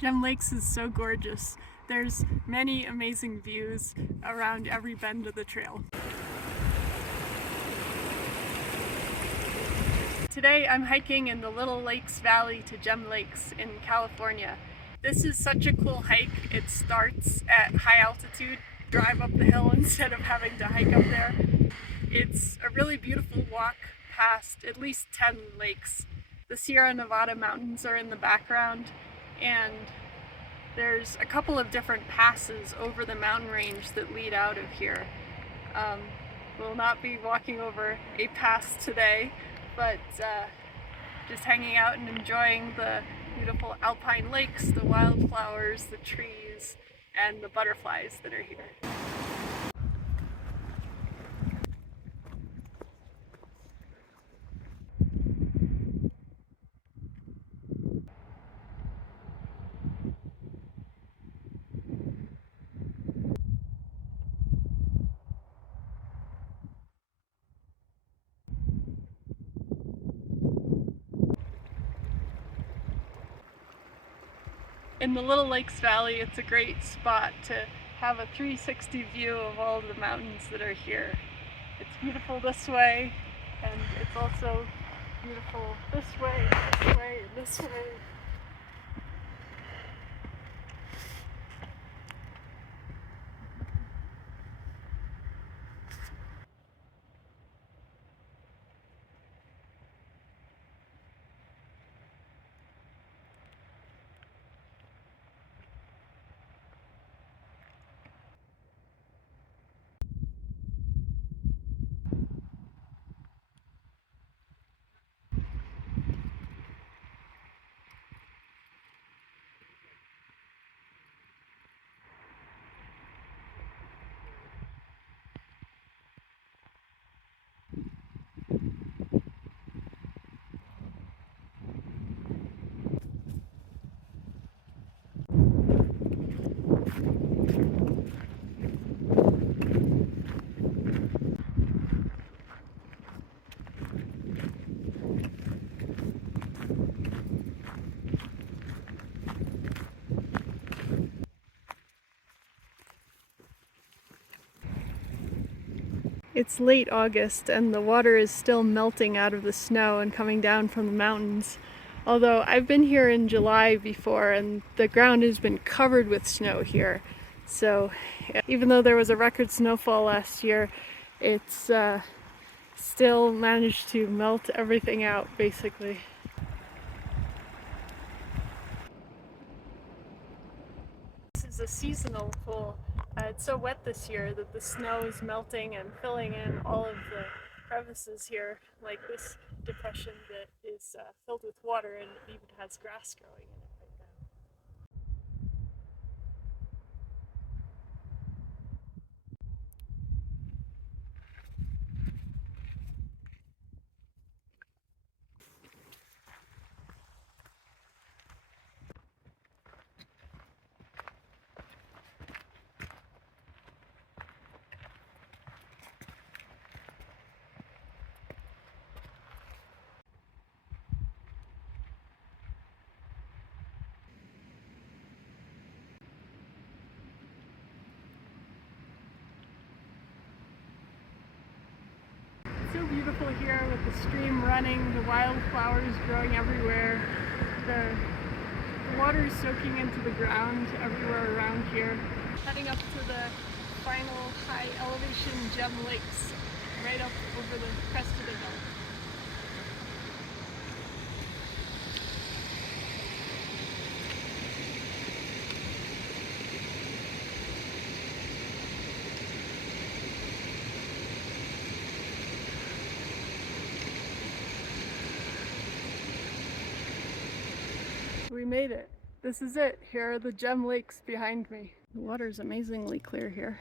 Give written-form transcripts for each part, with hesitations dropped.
Gem Lakes is so gorgeous. There's many amazing views around every bend of the trail. Today I'm hiking in the Little Lakes Valley to Gem Lakes in California. This is such a cool hike. It starts at high altitude, drive up the hill instead of having to hike up there. It's a really beautiful walk past at least 10 lakes. The Sierra Nevada mountains are in the background, and there's a couple of different passes over the mountain range that lead out of here. We'll not be walking over a pass today, but just hanging out and enjoying the beautiful alpine lakes, the wildflowers, the trees, and the butterflies that are here. In the Little Lakes Valley, it's a great spot to have a 360 view of all the mountains that are here. It's beautiful this way, and it's also beautiful this way, this way, and this way. It's late August and the water is still melting out of the snow and coming down from the mountains. Although I've been here in July before and the ground has been covered with snow here. So even though there was a record snowfall last year, it's still managed to melt everything out basically. This is a seasonal pool. It's so wet this year that the snow is melting and filling in all of the crevices here, like this depression that is filled with water and even has grass growing in it right now. So beautiful here with the stream running, the wildflowers growing everywhere. The water is soaking into the ground everywhere around here. Heading up to the final high elevation Gem Lakes, right up over the crest of the hill. We made it. This is it. Here are the Gem Lakes behind me. The water is amazingly clear here.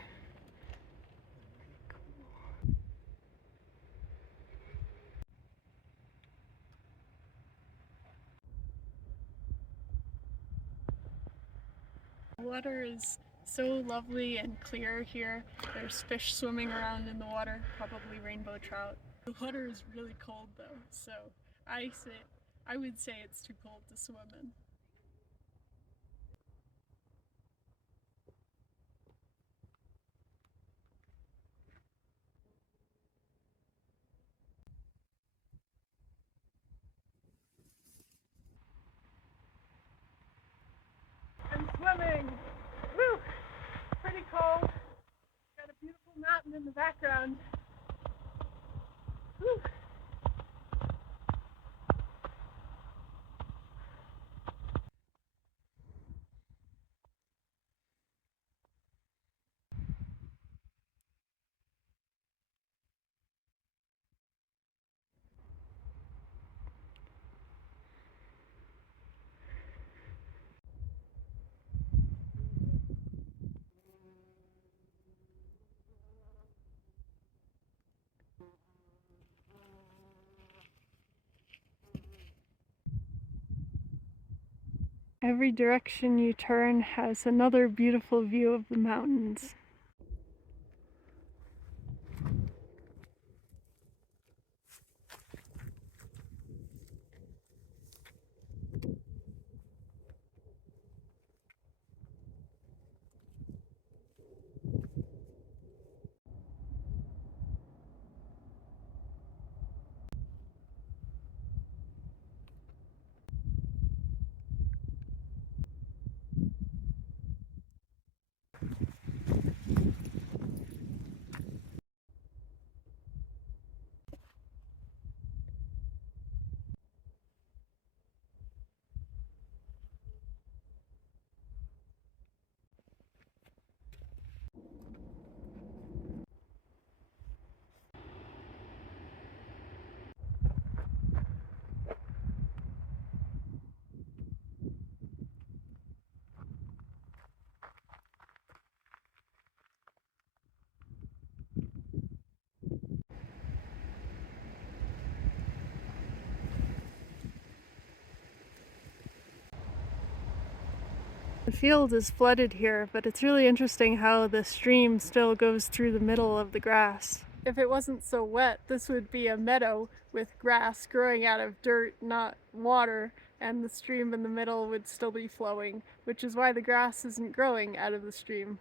The water is so lovely and clear here. There's fish swimming around in the water, probably rainbow trout. The water is really cold though, so I would say it's too cold to swim in. background. Whew. Every direction you turn has another beautiful view of the mountains. The field is flooded here, but it's really interesting how the stream still goes through the middle of the grass. If it wasn't so wet, this would be a meadow with grass growing out of dirt, not water, and the stream in the middle would still be flowing, which is why the grass isn't growing out of the stream.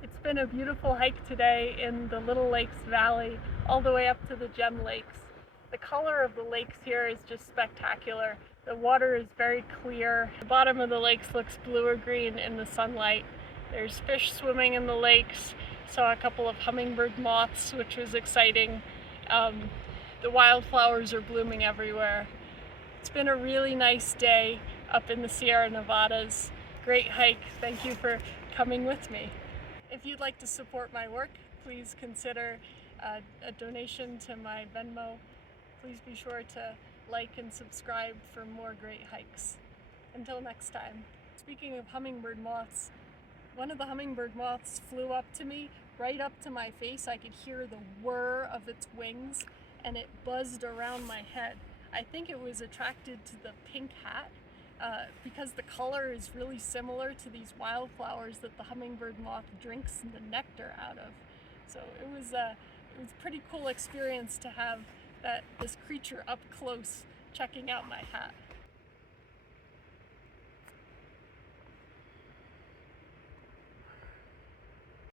It's been a beautiful hike today in the Little Lakes Valley, all the way up to the Gem Lakes. The color of the lakes here is just spectacular. The water is very clear. The bottom of the lakes looks blue or green in the sunlight. There's fish swimming in the lakes. Saw a couple of hummingbird moths, which was exciting. The wildflowers are blooming everywhere. It's been a really nice day up in the Sierra Nevadas. Great hike. Thank you for coming with me. If you'd like to support my work, please consider a donation to my Venmo. Please be sure to like and subscribe for more great hikes. Until next time. Speaking of hummingbird moths, one of the hummingbird moths flew up to me, right up to my face. I could hear the whir of its wings, and it buzzed around my head. I think it was attracted to the pink hat, because the color is really similar to these wildflowers that the hummingbird moth drinks the nectar out of. So it was a pretty cool experience to have this creature up close checking out my hat.